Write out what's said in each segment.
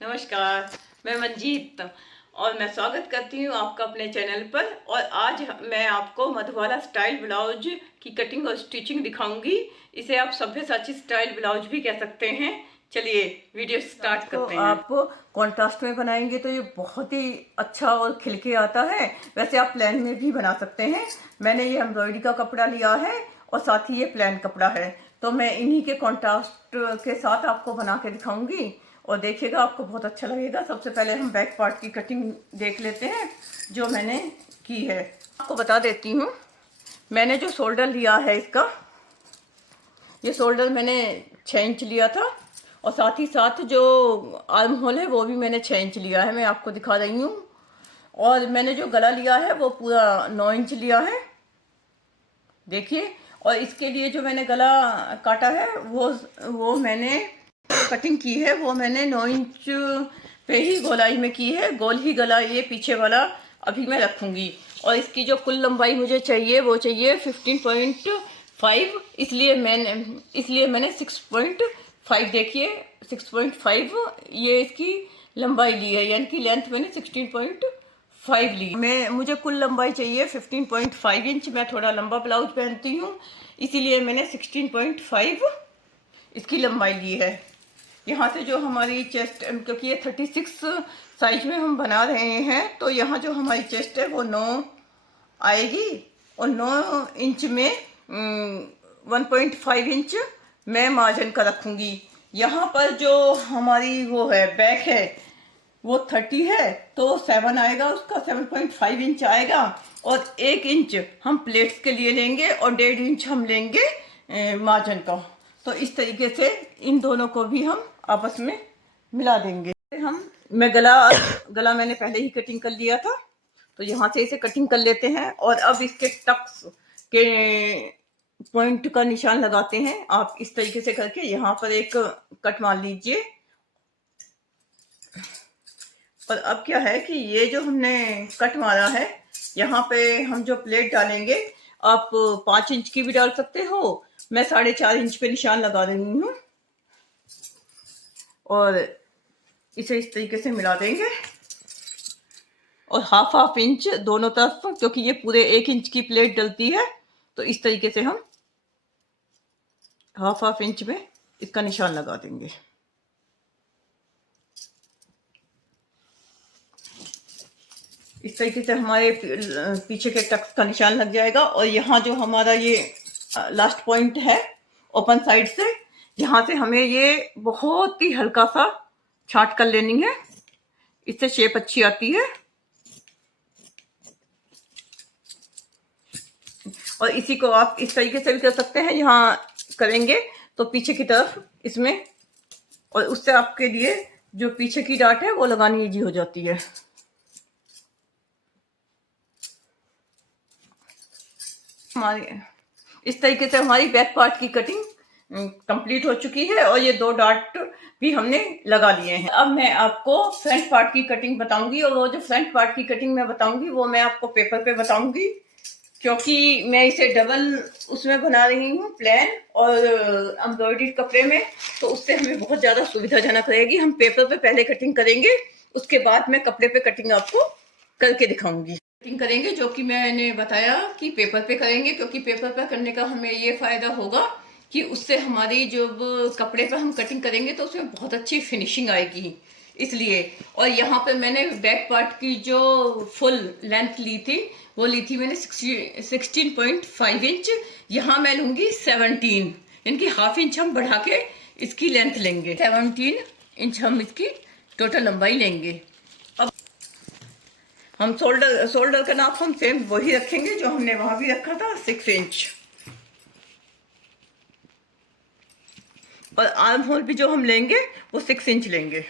नमस्कार, मैं मंजीत और मैं स्वागत करती हूँ आपका अपने चैनल पर। और आज मैं आपको मधुबाला स्टाइल ब्लाउज की कटिंग और स्टिचिंग दिखाऊंगी। इसे आप सभ्यसाची स्टाइल ब्लाउज भी कह सकते हैं। चलिए वीडियो स्टार्ट करते हैं। आप कॉन्ट्रास्ट में बनाएंगे तो ये बहुत ही अच्छा और खिलके आता है। वैसे आप प्लेन में भी बना सकते हैं। मैंने ये एम्ब्रॉयडरी का कपड़ा लिया है और साथ ही ये प्लेन कपड़ा है, तो मैं इन्हीं के कॉन्ट्रास्ट के साथ आपको बना के दिखाऊंगी और देखिएगा, आपको बहुत अच्छा लगेगा। सबसे पहले हम बैक पार्ट की कटिंग देख लेते हैं जो मैंने की है। आपको बता देती हूँ, मैंने जो शोल्डर लिया है इसका, ये शोल्डर मैंने 6 इंच लिया था और साथ ही साथ जो आर्म होल है वो भी मैंने 6 इंच लिया है। मैं आपको दिखा रही हूँ। और मैंने जो गला लिया है वो पूरा 9 इंच लिया है, देखिए। और इसके लिए जो मैंने गला काटा है वो मैंने कटिंग की है, वो मैंने 9 इंच पे ही गोलाई में की है। गोल ही गला ये पीछे वाला अभी मैं रखूँगी। और इसकी जो कुल लंबाई मुझे चाहिए वो चाहिए 15.5, इसलिए मैंने 6.5, देखिए 6.5 ये इसकी लंबाई ली है, यानी कि लेंथ मैंने 16.5 ली। मुझे कुल लंबाई चाहिए 15.5 इंच। मैं थोड़ा लंबा ब्लाउज पहनती हूँ, इसीलिए मैंने 16.5 इसकी लंबाई ली है। यहाँ से जो हमारी चेस्ट, क्योंकि ये 36 साइज में हम बना रहे हैं, तो यहाँ जो हमारी चेस्ट है वो 9 आएगी और 9 इंच में 1.5 इंच मैं मार्जिन का रखूँगी। यहाँ पर जो हमारी वो है बैक है वो 30 है, तो 7 आएगा, उसका 7.5 इंच आएगा। और 1 इंच हम प्लेट्स के लिए लेंगे और 1.5 इंच हम लेंगे मार्जिन का। तो इस तरीके से इन दोनों को भी हम आपस में मिला देंगे। मैं गला मैंने पहले ही कटिंग कर लिया था, तो यहाँ से इसे कटिंग कर लेते हैं। और अब इसके टक्स के पॉइंट का निशान लगाते हैं। आप इस तरीके से करके यहाँ पर एक कट मार लीजिए। और अब क्या है कि ये जो हमने कट मारा है, यहाँ पे हम जो प्लेट डालेंगे, आप 5 इंच की भी डाल सकते हो। मैं 4.5 इंच पे निशान लगा रही हूँ और इसे इस तरीके से मिला देंगे। और हाफ इंच दोनों तरफ, क्योंकि ये पूरे 1 इंच की प्लेट डलती है, तो इस तरीके से हम हाफ इंच में इसका निशान लगा देंगे। इस तरीके से हमारे पीछे के टक्स का निशान लग जाएगा। और यहाँ जो हमारा ये लास्ट पॉइंट है ओपन साइड से, यहाँ से हमें ये बहुत ही हल्का सा छांट कर लेनी है, इससे शेप अच्छी आती है। और इसी को आप इस तरीके से भी कर सकते हैं, यहाँ करेंगे तो पीछे की तरफ इसमें, और उससे आपके लिए जो पीछे की डाट है वो लगानी इजी हो जाती है। हमारी इस तरीके से हमारी बैक पार्ट की कटिंग कंप्लीट हो चुकी है और ये 2 डाट भी हमने लगा लिए हैं। अब मैं आपको फ्रंट पार्ट की कटिंग बताऊंगी, और वो जो फ्रंट पार्ट की कटिंग मैं बताऊंगी वो मैं आपको पेपर पे बताऊंगी, क्योंकि मैं इसे डबल उसमें बना रही हूँ, प्लेन और एम्ब्रॉयडरी कपड़े में, तो उससे हमें बहुत ज़्यादा सुविधाजनक रहेगी। हम पेपर पे पहले कटिंग करेंगे, उसके बाद मैं कपड़े पे कटिंग आपको करके दिखाऊंगी। कटिंग करेंगे जो कि मैंने बताया कि पेपर पे करेंगे, क्योंकि पेपर पे करने का हमें ये फ़ायदा होगा कि उससे हमारी जब कपड़े पे हम कटिंग करेंगे तो उसमें बहुत अच्छी फिनिशिंग आएगी, इसलिए। और यहाँ पे मैंने बैक पार्ट की जो फुल लेंथ ली थी वो ली थी मैंने 16.5 इंच। यहाँ मैं लूँगी 17, यानी हाफ इंच हम बढ़ा के इसकी लेंथ लेंगे। 17 इंच हम इसकी टोटल लंबाई लेंगे। अब हम शोल्डर का नाप हम सेम वही रखेंगे जो हमने वहाँ भी रखा था, 6 इंच। और आर्म होल भी जो हम लेंगे वो 6 इंच लेंगे।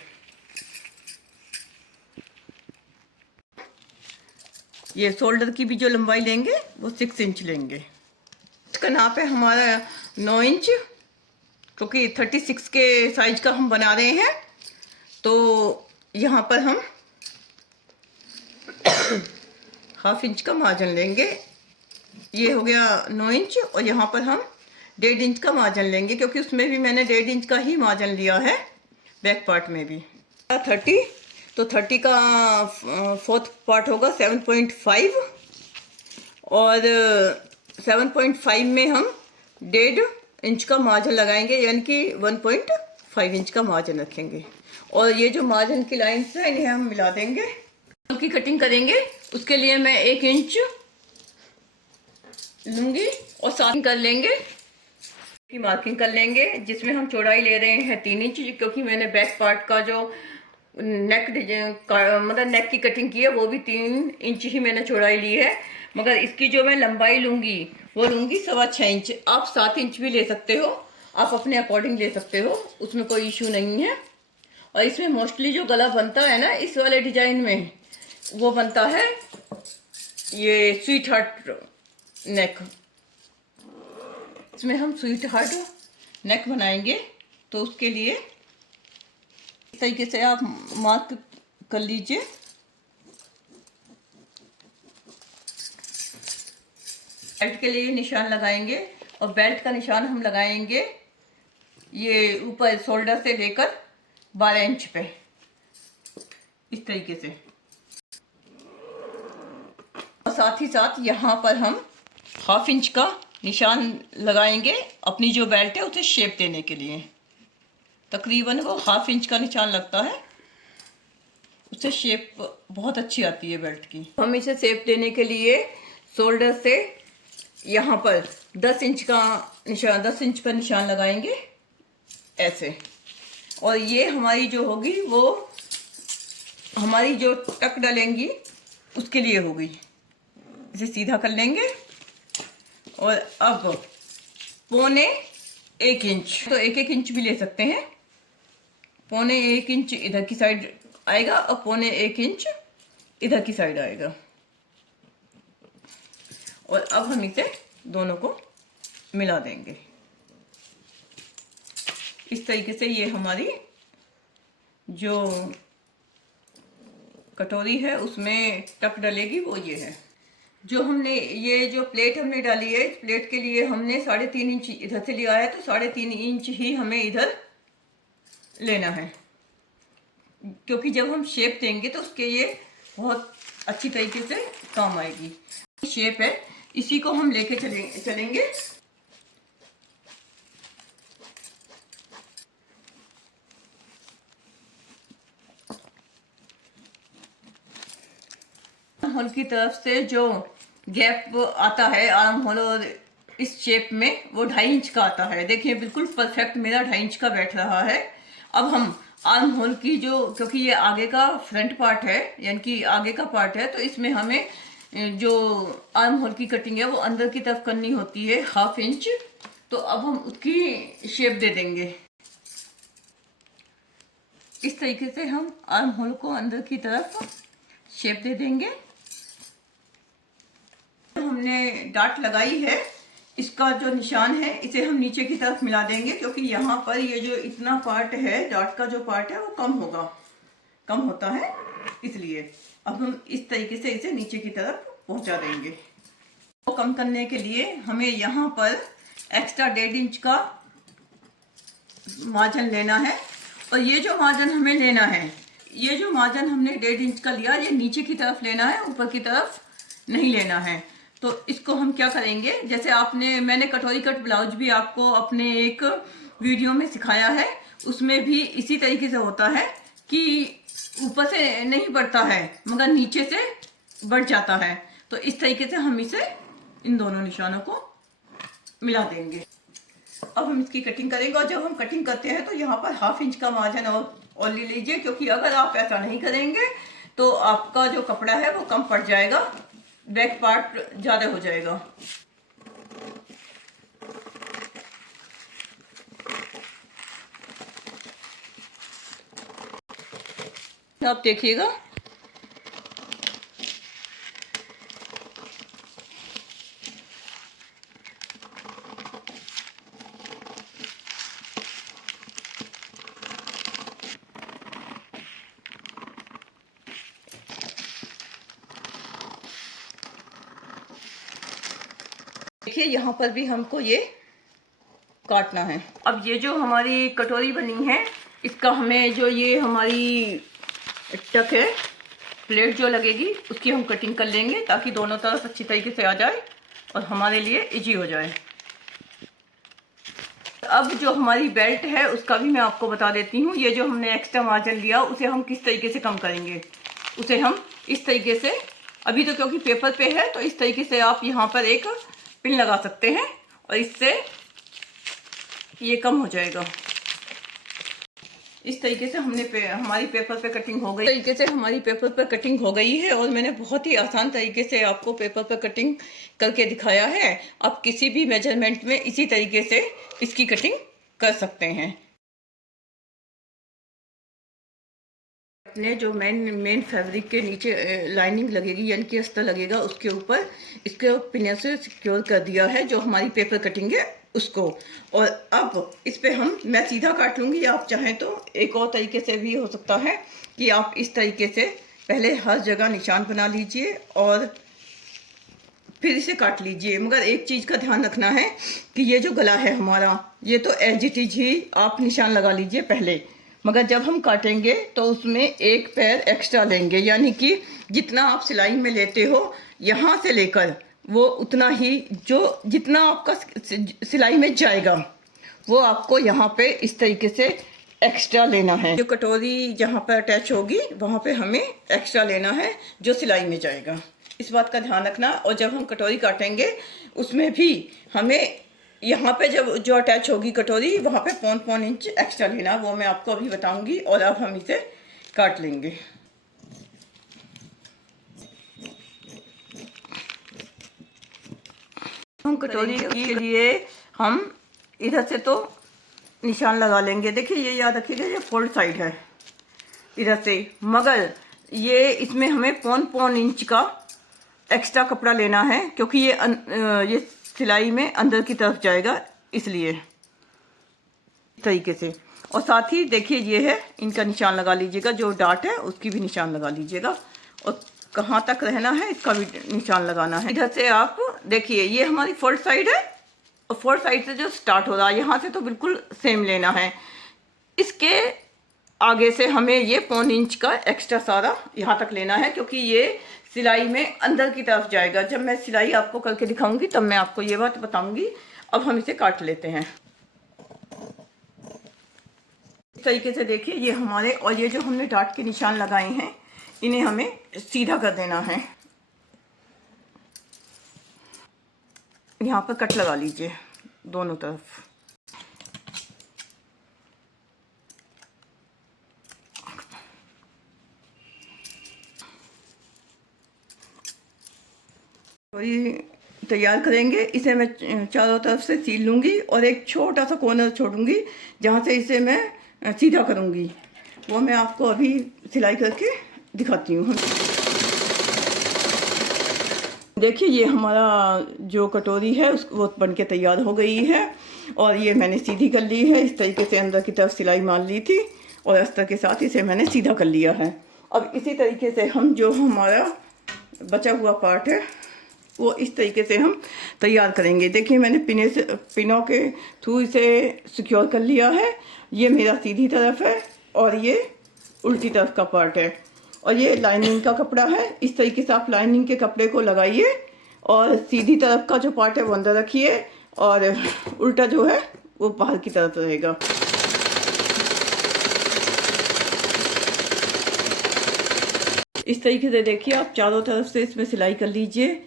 ये शोल्डर की भी जो लंबाई लेंगे वो 6 इंच लेंगे। इसका नाप है हमारा 9 इंच, क्योंकि 36 के साइज का हम बना रहे हैं, तो यहाँ पर हम हाफ इंच का मार्जिन लेंगे। ये हो गया 9 इंच, और यहाँ पर हम 1.5 इंच का मार्जिन लेंगे, क्योंकि उसमें भी मैंने 1.5 इंच का ही मार्जिन लिया है बैक पार्ट में भी। 30, तो 30 का फोर्थ पार्ट होगा 7.5, और 7.5 में हम 1.5 इंच का मार्जिन लगाएंगे, यानी कि 1.5 इंच का मार्जिन रखेंगे। और ये जो मार्जिन की लाइन्स हैं इन्हें हम मिला देंगे। की कटिंग करेंगे उसके लिए मैं 1 इंच लूंगी और साथ कर लेंगे की मार्किंग कर लेंगे, जिसमें हम चौड़ाई ले रहे हैं 3 इंच, क्योंकि मैंने बैक पार्ट का जो नेक मतलब नेक की कटिंग की है वो भी 3 इंच ही मैंने चौड़ाई ली है, मगर इसकी जो मैं लंबाई लूंगी वो लूंगी 6.25 इंच। आप 7 इंच भी ले सकते हो, आप अपने अकॉर्डिंग ले सकते हो, उसमें कोई इशू नहीं है। और इसमें मोस्टली जो गला बनता है ना इस वाले डिजाइन में, वो बनता है ये स्वीट हार्ट नेक। इसमें हम स्वीट हार्ट नेक बनाएंगे, तो उसके लिए इस तरीके से आप मार्क कर लीजिए। बेल्ट के लिए निशान लगाएंगे, और बेल्ट का निशान हम लगाएंगे ये ऊपर शोल्डर से लेकर 12 इंच पे, इस तरीके से। और साथ ही साथ यहाँ पर हम 1/2 इंच का निशान लगाएंगे अपनी जो बेल्ट है उसे शेप देने के लिए। तकरीबन वो 1/2 इंच का निशान लगता है, उससे शेप बहुत अच्छी आती है बेल्ट की। हम इसे शेप देने के लिए शोल्डर से यहाँ पर 10 इंच का निशान, 10 इंच पर निशान लगाएंगे ऐसे। और ये हमारी जो होगी वो हमारी जो टक डालेंगी उसके लिए होगी। इसे सीधा कर लेंगे, और अब 1.25 इंच, तो 1-1 इंच भी ले सकते हैं। 1.25 इंच इधर की साइड आएगा और 1.25 इंच इधर की साइड आएगा। और अब हम इसे दोनों को मिला देंगे इस तरीके से। ये हमारी जो कटोरी है उसमें टक डलेगी वो ये है। जो हमने ये जो प्लेट हमने डाली है, इस प्लेट के लिए हमने 3.5 इंच इधर से लिया है, तो 3.5 इंच ही हमें इधर लेना है, क्योंकि जब हम शेप देंगे तो उसके ये बहुत अच्छी तरीके से काम आएगी। शेप है, इसी को हम लेके चलेंगे। होल की तरफ से जो गैप आता है आर्म होल और इस शेप में, वो 2.5 इंच का आता है। देखिए बिल्कुल परफेक्ट मेरा 2.5 इंच का बैठ रहा है। अब हम आर्म होल की जो, क्योंकि ये आगे का फ्रंट पार्ट है यानी कि आगे का पार्ट है, तो इसमें हमें जो आर्म होल की कटिंग है वो अंदर की तरफ करनी होती है 1/2 इंच। तो अब हम उसकी शेप दे देंगे इस तरीके से। हम आर्म होल को अंदर की तरफ शेप दे देंगे। हमने डाट लगाई है, इसका जो निशान है इसे हम नीचे की तरफ मिला देंगे, क्योंकि यहाँ पर ये जो इतना पार्ट है डाट का जो पार्ट है वो कम होता है, इसलिए अब हम इस तरीके से इसे नीचे की तरफ पहुंचा देंगे। तो कम करने के लिए हमें यहाँ पर एक्स्ट्रा 1.5 इंच का मार्जिन लेना है। और ये जो मार्जिन हमें लेना है, ये जो मार्जिन हमने 1.5 इंच का लिया, ये नीचे की तरफ लेना है, ऊपर की तरफ नहीं लेना है। तो इसको हम क्या करेंगे, जैसे मैंने कटोरी कट ब्लाउज भी आपको अपने एक वीडियो में सिखाया है, उसमें भी इसी तरीके से होता है कि ऊपर से नहीं बढ़ता है मगर नीचे से बढ़ जाता है। तो इस तरीके से हम इसे इन दोनों निशानों को मिला देंगे। अब हम इसकी कटिंग करेंगे, और जब हम कटिंग करते हैं तो यहाँ पर 1/2 इंच का मार्जिन और ले लीजिए, क्योंकि अगर आप ऐसा नहीं करेंगे तो आपका जो कपड़ा है वो कम पड़ जाएगा, बैक पार्ट ज्यादा हो जाएगा। आप देखिएगा देखिए यहाँ पर भी हमको ये काटना है। अब ये जो हमारी कटोरी बनी है इसका हमें जो ये हमारी टक है, प्लेट जो लगेगी उसकी हम कटिंग कर लेंगे ताकि दोनों तरफ अच्छी तरीके से आ जाए और हमारे लिए इजी हो जाए। अब जो हमारी बेल्ट है उसका भी मैं आपको बता देती हूँ। ये जो हमने एक्स्ट्रा मार्जिन लिया उसे हम किस तरीके से कम करेंगे। उसे हम इस तरीके से, अभी तो क्योंकि पेपर पे है तो इस तरीके से आप यहाँ पर एक पिन लगा सकते हैं और इससे ये कम हो जाएगा। इस तरीके से हमारी पेपर पे कटिंग हो गई। इस तरीके से हमारी पेपर पे कटिंग हो गई है और मैंने बहुत ही आसान तरीके से आपको पेपर पे कटिंग करके दिखाया है। आप किसी भी मेजरमेंट में इसी तरीके से इसकी कटिंग कर सकते हैं। अपने जो मेन फैब्रिक के नीचे लाइनिंग लगेगी यानी कि अस्तर लगेगा, उसके ऊपर इसके पिन से सिक्योर कर दिया है जो हमारी पेपर कटिंग है उसको। और अब इस पे मैं सीधा काट लूँगी। आप चाहें तो एक और तरीके से भी हो सकता है कि आप इस तरीके से पहले हर जगह निशान बना लीजिए और फिर इसे काट लीजिए। मगर एक चीज़ का ध्यान रखना है कि ये जो गला है हमारा, ये तो एज इट इज ही आप निशान लगा लीजिए पहले, मगर जब हम काटेंगे तो उसमें एक पैर एक्स्ट्रा लेंगे, यानी कि जितना आप सिलाई में लेते हो यहाँ से लेकर वो उतना ही जितना आपका सिलाई में जाएगा वो आपको यहाँ पे इस तरीके से एक्स्ट्रा लेना है। जो कटोरी जहाँ पर अटैच होगी वहाँ पे हमें एक्स्ट्रा लेना है जो सिलाई में जाएगा। इस बात का ध्यान रखना। और जब हम कटोरी काटेंगे उसमें भी हमें यहाँ पे जब जो अटैच होगी कटोरी वहाँ पे 0.5 इंच एक्स्ट्रा लेना, वो मैं आपको अभी बताऊंगी। और अब हम इसे काट लेंगे। हम कटोरी के लिए हम इधर से तो निशान लगा लेंगे। देखिए ये याद रखिएगा ये फोल्ड साइड है इधर से, मगर ये इसमें हमें 0.5 इंच का एक्स्ट्रा कपड़ा लेना है क्योंकि ये सिलाई में अंदर की तरफ जाएगा, इसलिए इस तरीके से। और साथ ही देखिए ये है, इनका निशान लगा लीजिएगा, जो डाट है उसकी भी निशान लगा लीजिएगा और कहाँ तक रहना है इसका भी निशान लगाना है। इधर से आप देखिए ये हमारी फोल्ड साइड है और फोल्ड साइड से जो स्टार्ट हो रहा है यहाँ से तो बिल्कुल सेम लेना है। इसके आगे से हमें ये 0.5 इंच का एक्स्ट्रा सारा यहाँ तक लेना है क्योंकि ये सिलाई में अंदर की तरफ जाएगा। जब मैं सिलाई आपको करके दिखाऊंगी तब मैं आपको ये बात बताऊंगी। अब हम इसे काट लेते हैं इस तरीके से। देखिए ये हमारे, और ये जो हमने डाट के निशान लगाए हैं इन्हें हमें सीधा कर देना है। यहाँ पर कट लगा लीजिए दोनों तरफ। तो ये तैयार करेंगे, इसे मैं चारों तरफ से सील लूँगी और एक छोटा सा कॉर्नर छोड़ूंगी जहाँ से इसे मैं सीधा करूँगी। वो मैं आपको अभी सिलाई करके दिखाती हूँ। देखिए ये हमारा जो कटोरी है वो बन के तैयार हो गई है और ये मैंने सीधी कर ली है। इस तरीके से अंदर की तरफ सिलाई मार ली थी और अस्तर के साथ इसे मैंने सीधा कर लिया है। अब इसी तरीके से हम जो हमारा बचा हुआ पार्ट है वो इस तरीके से हम तैयार करेंगे। देखिए मैंने पिनों के थ्रू इसे सिक्योर कर लिया है। ये मेरा सीधी तरफ है और ये उल्टी तरफ का पार्ट है और ये लाइनिंग का कपड़ा है। इस तरीके से आप लाइनिंग के कपड़े को लगाइए और सीधी तरफ का जो पार्ट है वो अंदर रखिए और उल्टा जो है वो बाहर की तरफ रहेगा। इस तरीके से देखिए आप चारों तरफ से इसमें सिलाई कर लीजिए।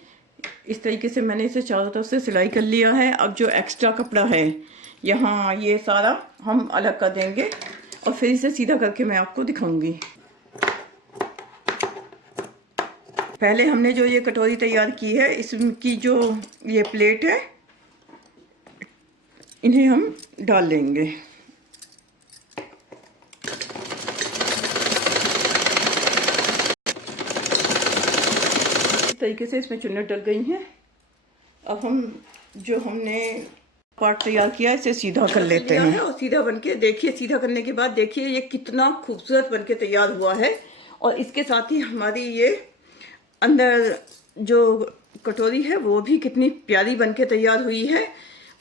इस तरीके से मैंने इसे चारों तरफ से सिलाई कर लिया है। अब जो एक्स्ट्रा कपड़ा है यहाँ ये सारा हम अलग कर देंगे और फिर इसे सीधा करके मैं आपको दिखाऊंगी। पहले हमने जो ये कटोरी तैयार की है इसकी जो ये प्लेट है इन्हें हम डाल लेंगे। इस तरीके से इसमें चुन्नट डल गई हैं। अब हम जो हमने पार्ट तैयार किया है इसे सीधा कर लेते हैं और सीधा बनके देखिए, सीधा करने के बाद देखिए ये कितना खूबसूरत बनके तैयार हुआ है। और इसके साथ ही हमारी ये अंदर जो कटोरी है वो भी कितनी प्यारी बनके तैयार हुई है।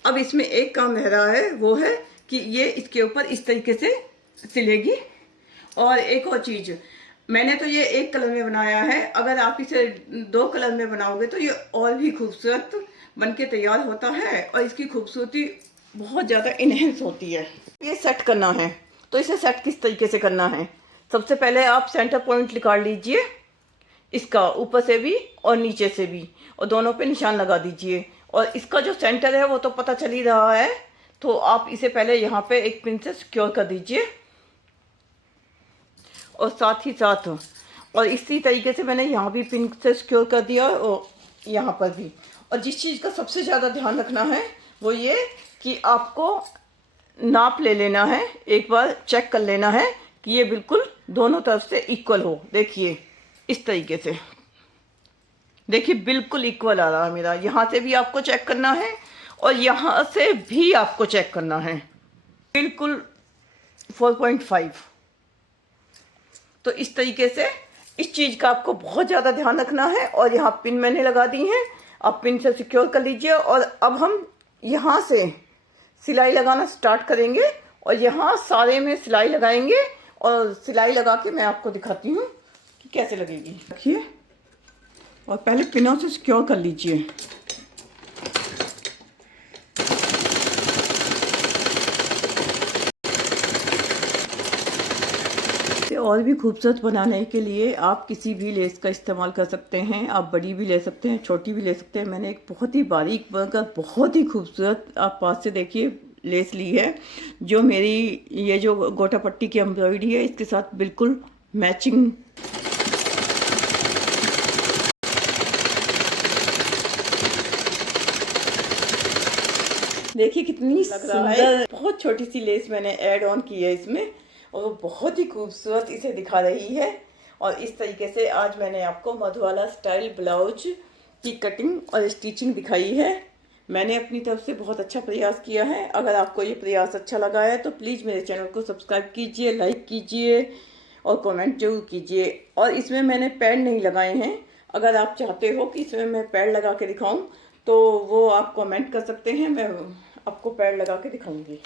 अब इसमें एक काम रह रहा है, वो है कि ये इसके ऊपर इस तरीके से सिलेगी। और एक और चीज़, मैंने तो ये एक कलर में बनाया है, अगर आप इसे 2 कलर में बनाओगे तो ये और भी खूबसूरत बन के तैयार होता है और इसकी खूबसूरती बहुत ज़्यादा इन्हेंस होती है। ये सेट करना है, तो इसे सेट किस तरीके से करना है, सबसे पहले आप सेंटर पॉइंट निकाल लीजिए, इसका ऊपर से भी और नीचे से भी, और दोनों पे निशान लगा दीजिए। और इसका जो सेंटर है वो तो पता चल ही रहा है, तो आप इसे पहले यहाँ पे एक पिन से सिक्योर कर दीजिए। और साथ ही साथ और इसी तरीके से मैंने यहाँ भी पिन से सिक्योर कर दिया और यहाँ पर भी। और जिस चीज़ का सबसे ज़्यादा ध्यान रखना है वो ये कि आपको नाप ले लेना है, एक बार चेक कर लेना है कि ये बिल्कुल दोनों तरफ से इक्वल हो। देखिए इस तरीके से, देखिए बिल्कुल इक्वल आ रहा है मेरा। यहाँ से भी आपको चेक करना है और यहाँ से भी आपको चेक करना है, बिल्कुल 4.5। तो इस तरीके से इस चीज़ का आपको बहुत ज़्यादा ध्यान रखना है। और यहाँ पिन मैंने लगा दी हैं, आप पिन से सिक्योर कर लीजिए। और अब हम यहाँ से सिलाई लगाना स्टार्ट करेंगे और यहाँ सारे में सिलाई लगाएंगे। और सिलाई लगा के मैं आपको दिखाती हूँ कि कैसे लगेगी। देखिए, और पहले पिनों से सिक्योर कर लीजिए। और भी खूबसूरत बनाने के लिए आप किसी भी लेस का इस्तेमाल कर सकते हैं। आप बड़ी भी ले सकते हैं, छोटी भी ले सकते हैं। मैंने एक बहुत ही बारीक बनकर बहुत ही खूबसूरत, आप पास से देखिए, लेस ली है, जो मेरी ये जो गोटा पट्टी की एम्ब्रॉयडरी है इसके साथ बिल्कुल मैचिंग। देखिए कितनी सुंदर, बहुत छोटी सी लेस मैंने ऐड ऑन की है इसमें, और वो बहुत ही खूबसूरत इसे दिखा रही है। और इस तरीके से आज मैंने आपको मधुबाला स्टाइल ब्लाउज की कटिंग और स्टिचिंग दिखाई है। मैंने अपनी तरफ से बहुत अच्छा प्रयास किया है। अगर आपको ये प्रयास अच्छा लगा है तो प्लीज़ मेरे चैनल को सब्सक्राइब कीजिए, लाइक कीजिए और कमेंट जरूर कीजिए। और इसमें मैंने पैड नहीं लगाए हैं, अगर आप चाहते हो कि इसमें मैं पैड लगा के दिखाऊं तो वो आप कमेंट कर सकते हैं, मैं आपको पैड लगा के दिखाऊंगी।